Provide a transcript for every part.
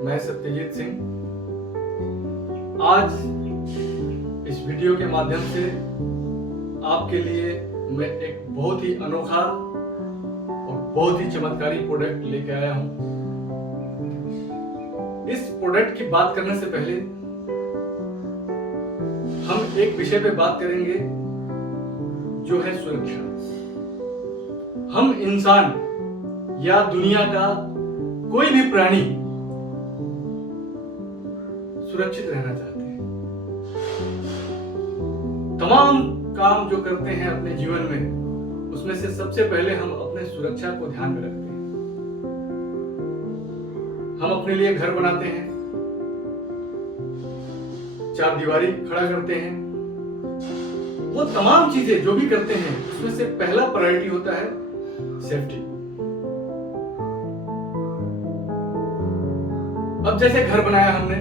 मैं सत्यजीत सिंह आज इस वीडियो के माध्यम से आपके लिए मैं एक बहुत ही अनोखा और बहुत ही चमत्कारी प्रोडक्ट लेके आया हूं। इस प्रोडक्ट की बात करने से पहले हम एक विषय पे बात करेंगे जो है सुरक्षा। हम इंसान या दुनिया का कोई भी प्राणी सुरक्षित रहना चाहते हैं। तमाम काम जो करते हैं अपने जीवन में, उसमें से सबसे पहले हम अपने सुरक्षा को ध्यान में रखते हैं। हम अपने लिए घर बनाते हैं, चार दीवारी खड़ा करते हैं, वो तमाम चीजें जो भी करते हैं उसमें से पहला प्रायोरिटी होता है सेफ्टी। अब जैसे घर बनाया हमने,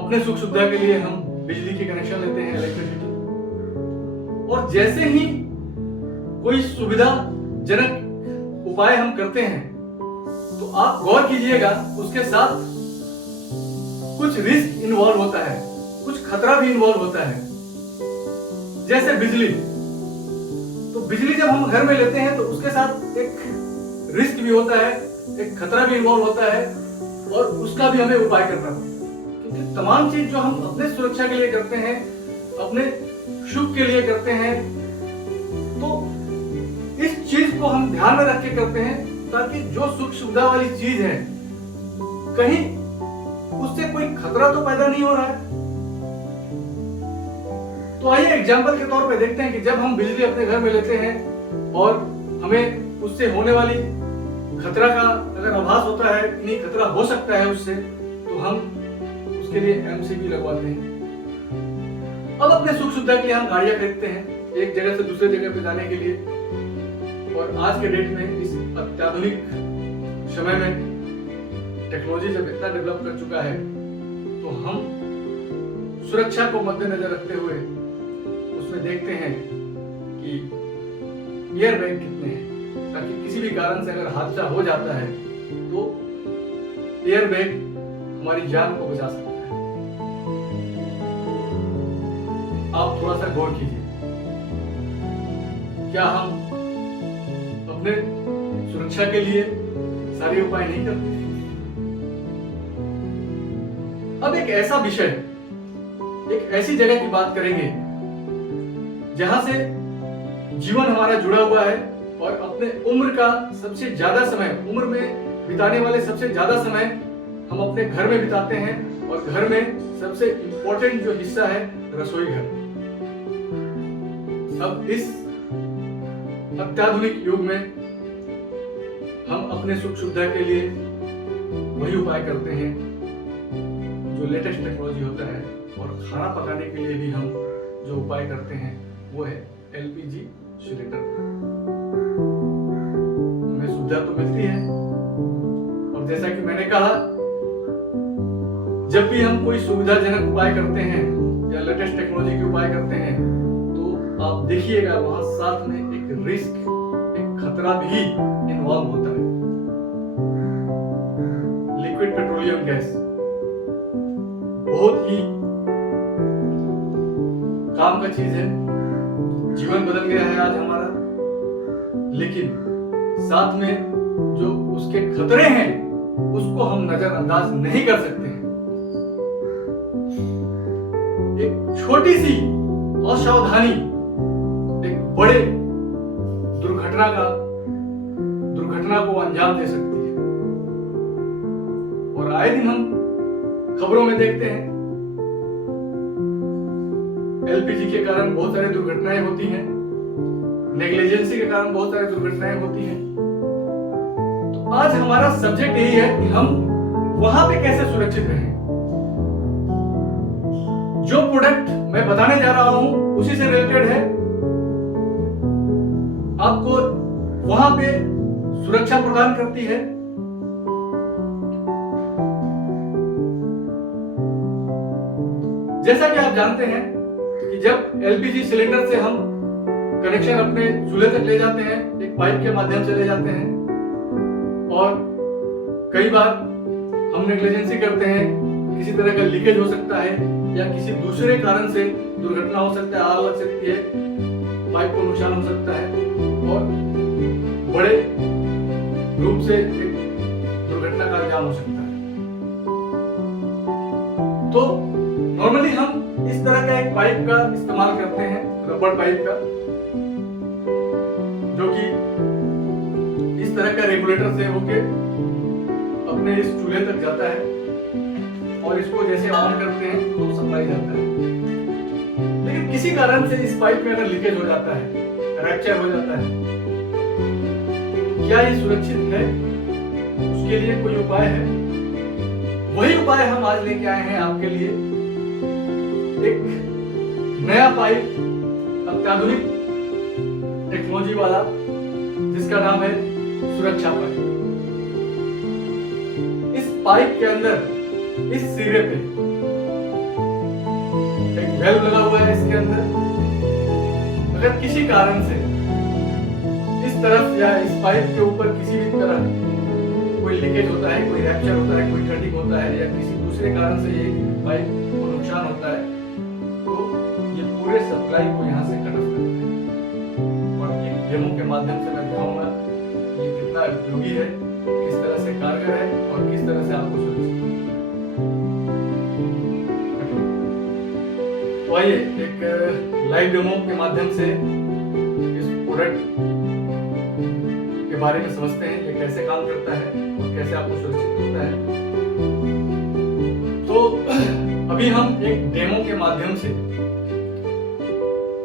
अपने सुख सुविधा के लिए हम बिजली के कनेक्शन लेते हैं, इलेक्ट्रिसिटी, और जैसे ही कोई सुविधाजनक उपाय हम करते हैं तो आप गौर कीजिएगा उसके साथ कुछ रिस्क इन्वॉल्व होता है, कुछ खतरा भी इन्वॉल्व होता है। जैसे बिजली, तो बिजली जब हम घर में लेते हैं तो उसके साथ एक रिस्क भी होता है, एक खतरा भी इन्वॉल्व होता है, और उसका भी हमें उपाय करना होता है। क्योंकि तमाम चीज जो हम अपने सुरक्षा के लिए करते हैं, अपने सुख के लिए करते हैं, तो इस चीज को हम ध्यान में रख के करते हैं ताकि जो सुख सुविधा वाली चीज है कहीं उससे कोई खतरा तो पैदा नहीं हो रहा है। तो आइए एग्जाम्पल के तौर पे देखते हैं कि जब हम बिजली अपने घर में लेते हैं और हमें उससे होने वाली खतरा का अगर आभास होता है कि नहीं खतरा हो सकता है उससे, तो हम उसके लिए एमसीबी लगवाते हैं। अब अपने सुख सुविधा के लिए हम गाड़ियां खरीदते हैं एक जगह से दूसरे जगह पे जाने के लिए, और आज के डेट में इस अत्याधुनिक समय में टेक्नोलॉजी जब इतना डेवलप कर चुका है तो हम सुरक्षा को मद्देनजर रखते हुए उसमें देखते हैं कि एयर बैग कितने हैं, ताकि किसी भी कारण से अगर हादसा हो जाता है तो एयर बैग हमारी जान को बचा सकता है। आप थोड़ा सा गौर कीजिए, क्या हम अपने सुरक्षा के लिए सारे उपाय नहीं करते? अब एक ऐसा विषय, एक ऐसी जगह की बात करेंगे जहां से जीवन हमारा जुड़ा हुआ है और अपने उम्र का सबसे ज्यादा समय, उम्र में बिताने वाले सबसे ज्यादा समय हम अपने घर में बिताते हैं, और घर में सबसे इंपॉर्टेंट जो हिस्सा है रसोई घर। अब इस अत्याधुनिक युग में हम अपने सुख सुविधा के लिए वही उपाय करते हैं जो लेटेस्ट टेक्नोलॉजी होता है, और खाना पकाने के लिए भी हम जो उपाय करते हैं वो है एलपीजी सिलेंडर। हमें सुविधा तो मिलती है, और जैसा कि मैंने कहा, जब भी हम कोई सुविधाजनक उपाय करते हैं या लेटेस्ट टेक्नोलॉजी के उपाय करते हैं तो आप देखिएगा वहां साथ में एक रिस्क, एक खतरा भी इन्वॉल्व होता है। लिक्विड पेट्रोलियम गैस बहुत ही काम का चीज है, जीवन बदल गया है आज हमारा, लेकिन साथ में जो उसके खतरे हैं उसको हम नजरअंदाज नहीं कर सकते हैं। एक छोटी सी असावधानी एक बड़े दुर्घटना को अंजाम दे सकती है, और आए दिन हम खबरों में देखते हैं एलपीजी के कारण बहुत सारी दुर्घटनाएं होती हैं, नेग्लिजेंसी के कारण बहुत सारी दुर्घटनाएं होती हैं। तो आज हमारा सब्जेक्ट यही है कि हम वहां पे कैसे सुरक्षित रहें। जो प्रोडक्ट मैं बताने जा रहा हूं उसी से रिलेटेड है, आपको वहां पे सुरक्षा प्रदान करती है। जैसा कि आप जानते हैं कि जब एलपीजी सिलेंडर से हम कनेक्शन अपने चूल्हे तक ले जाते हैं, एक पाइप के माध्यम से ले जाते हैं, और कई बार हम नेग्लिजेंसी करते हैं, किसी तरह का लीकेज हो सकता है या किसी दूसरे कारण से दुर्घटना हो सकता है, आग लग सकती है, पाइप को नुकसान हो सकता है और बड़े रूप से एक दुर्घटना का अंजाम हो सकता है। तो नॉर्मली हम इस तरह का एक पाइप का इस्तेमाल करते हैं, रबड़ पाइप का, जो कि इस तरह का रेगुलेटर से होके अपने इस चूल्हे तक जाता है और इसको जैसे ऑन करते हैं तो सप्लाई जाता है। लेकिन किसी कारण से इस पाइप में अगर लीकेज हो जाता है, रैप्चर हो जाता है, क्या ये सुरक्षित है? उसके लिए कोई उपाय है? वही उपाय हम आज लेके आए हैं आपके लिए। एक नया पाइप, अत्याधुनिक टेक्नोलॉजी वाला, जिसका नाम है सुरक्षा पाइप। इस पाइप के अंदर, इस सिरे पे एक वेल्व लगा हुआ है। इसके अंदर अगर किसी कारण से इस तरफ या इस पाइप के ऊपर किसी भी तरह कोई लीकेज होता है, कोई रैप्चर होता है, कोई कटिंग होता है या किसी दूसरे कारण से ये पाइप को नुकसान होता है, तो ये पूरे सप्लाई को यहाँ से कट ऑफ करता है। और एक डेमो के माध्यम से मैं दिखाऊंगा ये कितना उपयोगी है, किस तरह से कारगर है और किस तरह से आपको सुरक्षित। तो आइए एक लाइव डेमो के माध्यम से इस प्रोडक्ट के बारे में समझते हैं, ये कैसे काम करता है और कैसे आपको सुरक्षित करता है। तो अभी हम एक डेमो के माध्यम से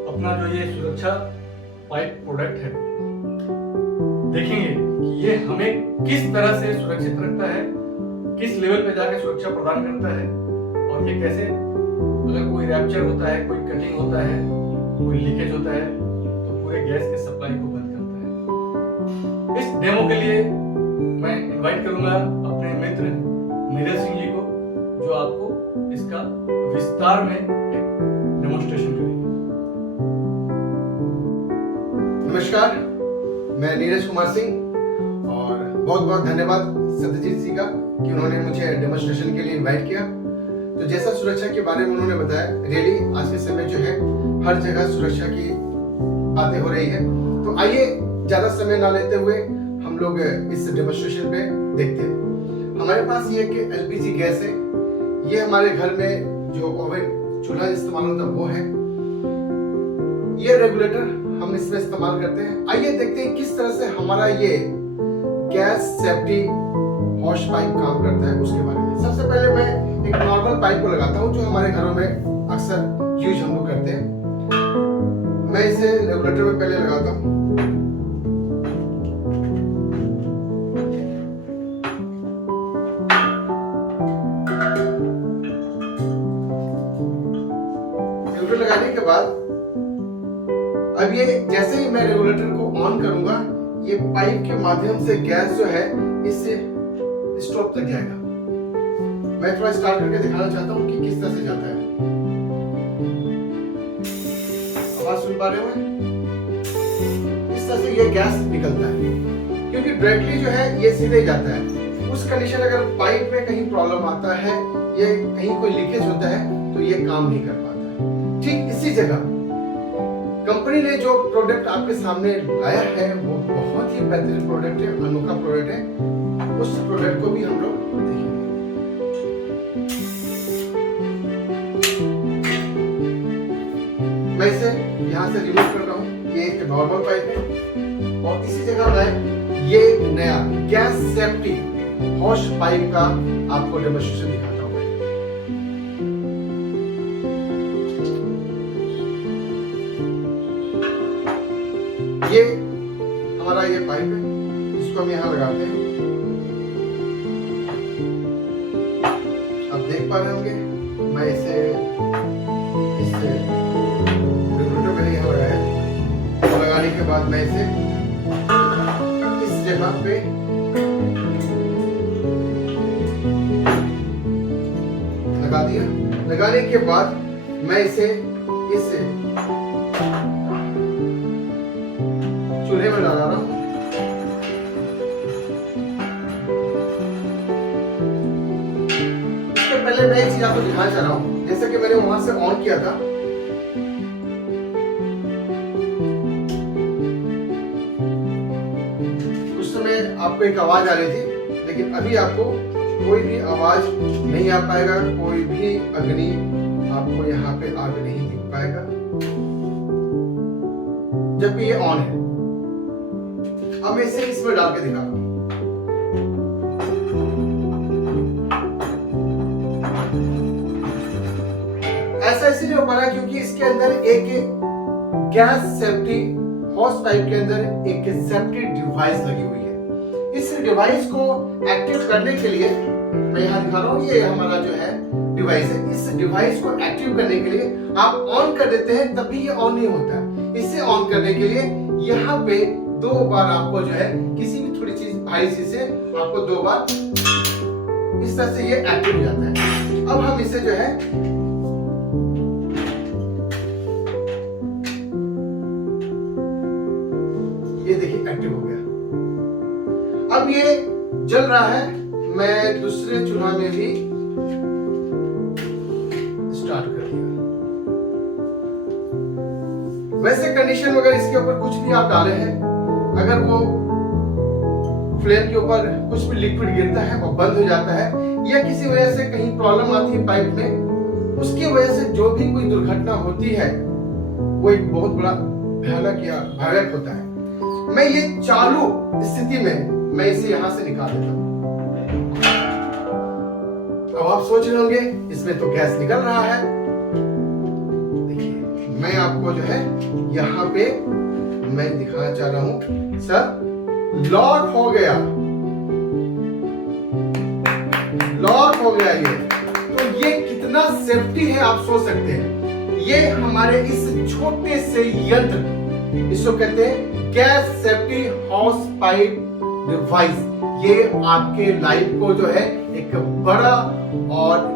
अपना जो ये सुरक्षा पाइप प्रोडक्ट है देखेंगे कि ये हमें किस तरह से सुरक्षित रखता है, किस लेवल पे जाके सुरक्षा प्रदान करता है और ये कैसे, अगर कोई रैप्चर होता है, कोई कटिंग होता है, कोई लीकेज होता है, तो पूरे गैस के सप्लाई को बंद करता है। इस डेमो के लिए मैं इनवाइट करूंगा अपने मित्र नीरज सिंह जी को, जो आपको इसका विस्तार में एक डेमोन्स्ट्रेशन करेंगे। नमस्कार, मैं नीरज कुमार सिंह और बहुत बहुत धन्यवाद सत्यजीत जी का कि उन्होंने मुझे डेमोन्स्ट्रेशन के लिए इनवाइट किया। तो जैसा सुरक्षा के बारे में उन्होंने बताया, रियली आज के समय जो है हर जगह सुरक्षा की बातें हो रही है। तो आइए ज्यादा समय ना लेते हुए हम लोग इस डेमोन्स्ट्रेशन पे देखते हैं। हमारे पास ये एक एलपीजी गैस है। ये हमारे घर में जो ओवन चूल्हा इस्तेमाल होता है वो है। ये रेगुलेटर हम इसमें इस्तेमाल करते हैं। आइए देखते हैं किस तरह से हमारा ये गैस सेफ्टी हॉश पाइप काम करता है उसके बारे में। सबसे पहले मैं एक नॉर्मल पाइप को लगाता हूं जो हमारे घरों में अक्सर यूज हम लोग करते हैं। मैं इसे रेगुलेटर में पहले लगाता हूं। रेगुलेटर लगाने के बाद अब ये जैसे ही मैं रेगुलेटर को ऑन करूंगा, ये पाइप के माध्यम से गैस जो है इससे स्टोव तक जाएगा। मैं थोड़ा स्टार्ट करके दिखाना चाहता हूँ कि किस तरह से जाता है। आवाज सुन पा रहे हो? इस तरह से ये गैस निकलता है, क्योंकि डायरेक्टली जो है ये सीधे जाता है। उस कंडीशन अगर पाइप में कहीं प्रॉब्लम आता है या कहीं कोई लीकेज होता है तो ये काम नहीं कर पाता है। ठीक इसी जगह कंपनी ने जो प्रोडक्ट आपके सामने लाया है वो बहुत ही बेहतरीन प्रोडक्ट है, अनोखा प्रोडक्ट है। उस प्रोडक्ट को भी हम लोग देखेंगे। मैं इसे यहाँ से रिमूव कर रहा हूँ। ये एक नॉर्मल पाइप है और इसी जगह मैं ये नया गैस सेफ्टी हॉश पाइप का आपको डेमोन्स्ट्रेशन दिखाता हूँ। ये हमारा ये पाइप है, इसको हम यहाँ लगाते हैं। आप देख पा रहे होंगे मैं इसे रेगुलेटर मैंने यहाँ लगाया। तो लगाने के बाद मैं इसे इस जगह पे लगा दिया। लगाने के बाद मैं इसे इस चूल्हे में डाला रहा हूं। पहले मैं एक चीज आपको दिखाना चाह रहा हूँ, जैसा कि मैंने वहां से ऑन किया था, उस समय आपको एक आवाज आ रही थी, लेकिन अभी आपको कोई भी आवाज नहीं आ पाएगा, कोई भी अग्नि आपको यहाँ पे आग नहीं दिख पाएगा जबकि ये ऑन है। अब मैं इसे इसमें डाल के दिखा रहा हूं। ऐसा इसलिए हो पा रहा है क्योंकि इसके अंदर एक गैस सेफ्टी हॉस पाइप के अंदर एक सेफ्टी डिवाइस लगी हुई है। इस डिवाइस को एक्टिव करने के लिए मैं यहाँ दिखा रहा हूँ, ये हमारा जो है डिवाइस है। इस डिवाइस को एक्टिव करने के लिए आप ऑन कर देते हैं, तभी ये ऑन नहीं होता है। इसे ऑन करने के लिए यहाँ पे 2 बार आपको जो है किसी भी थोड़ी चीज भारी चीज से आपको 2 बार इस तरह से ये एक्टिव हो जाता है। अब हम इसे जो है ये देखिए एक्टिव हो गया। अब ये जल रहा है। मैं दूसरे चूल्हा में भी स्टार्ट कर दिया। वैसे कंडीशन अगर इसके ऊपर कुछ भी आप डाले हैं, अगर वो फ्लेम के ऊपर कुछ भी लिक्विड गिरता है और बंद हो जाता है या किसी वजह से कहीं प्रॉब्लम आती है पाइप में, उसकी वजह से जो भी कोई दुर्घटना होती है वो एक बहुत बड़ा भयानक या भयानक होता है। मैं ये चालू स्थिति में मैं इसे यहां से निकाल देता हूं। अब आप सोच रहे होंगे इसमें तो गैस निकल रहा है। देखिए मैं आपको जो है यहाँ पे मैं दिखाना चाह रहा हूं, सर लॉक हो गया, लॉक हो गया ये। तो ये कितना सेफ्टी है आप सोच सकते हैं। ये हमारे इस छोटे से यंत्र, इसको कहते हैं gas safety house pipe device, ये आपके लाइफ को जो है एक बड़ा और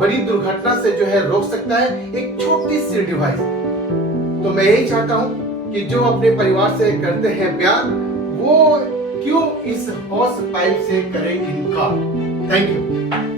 बड़ी दुर्घटना से जो है रोक सकता है, एक छोटी सी डिवाइस। तो मैं यही चाहता हूं कि जो अपने परिवार से करते हैं प्यार, वो क्यों इस हॉस पाइप से करें इनकार। Thank you.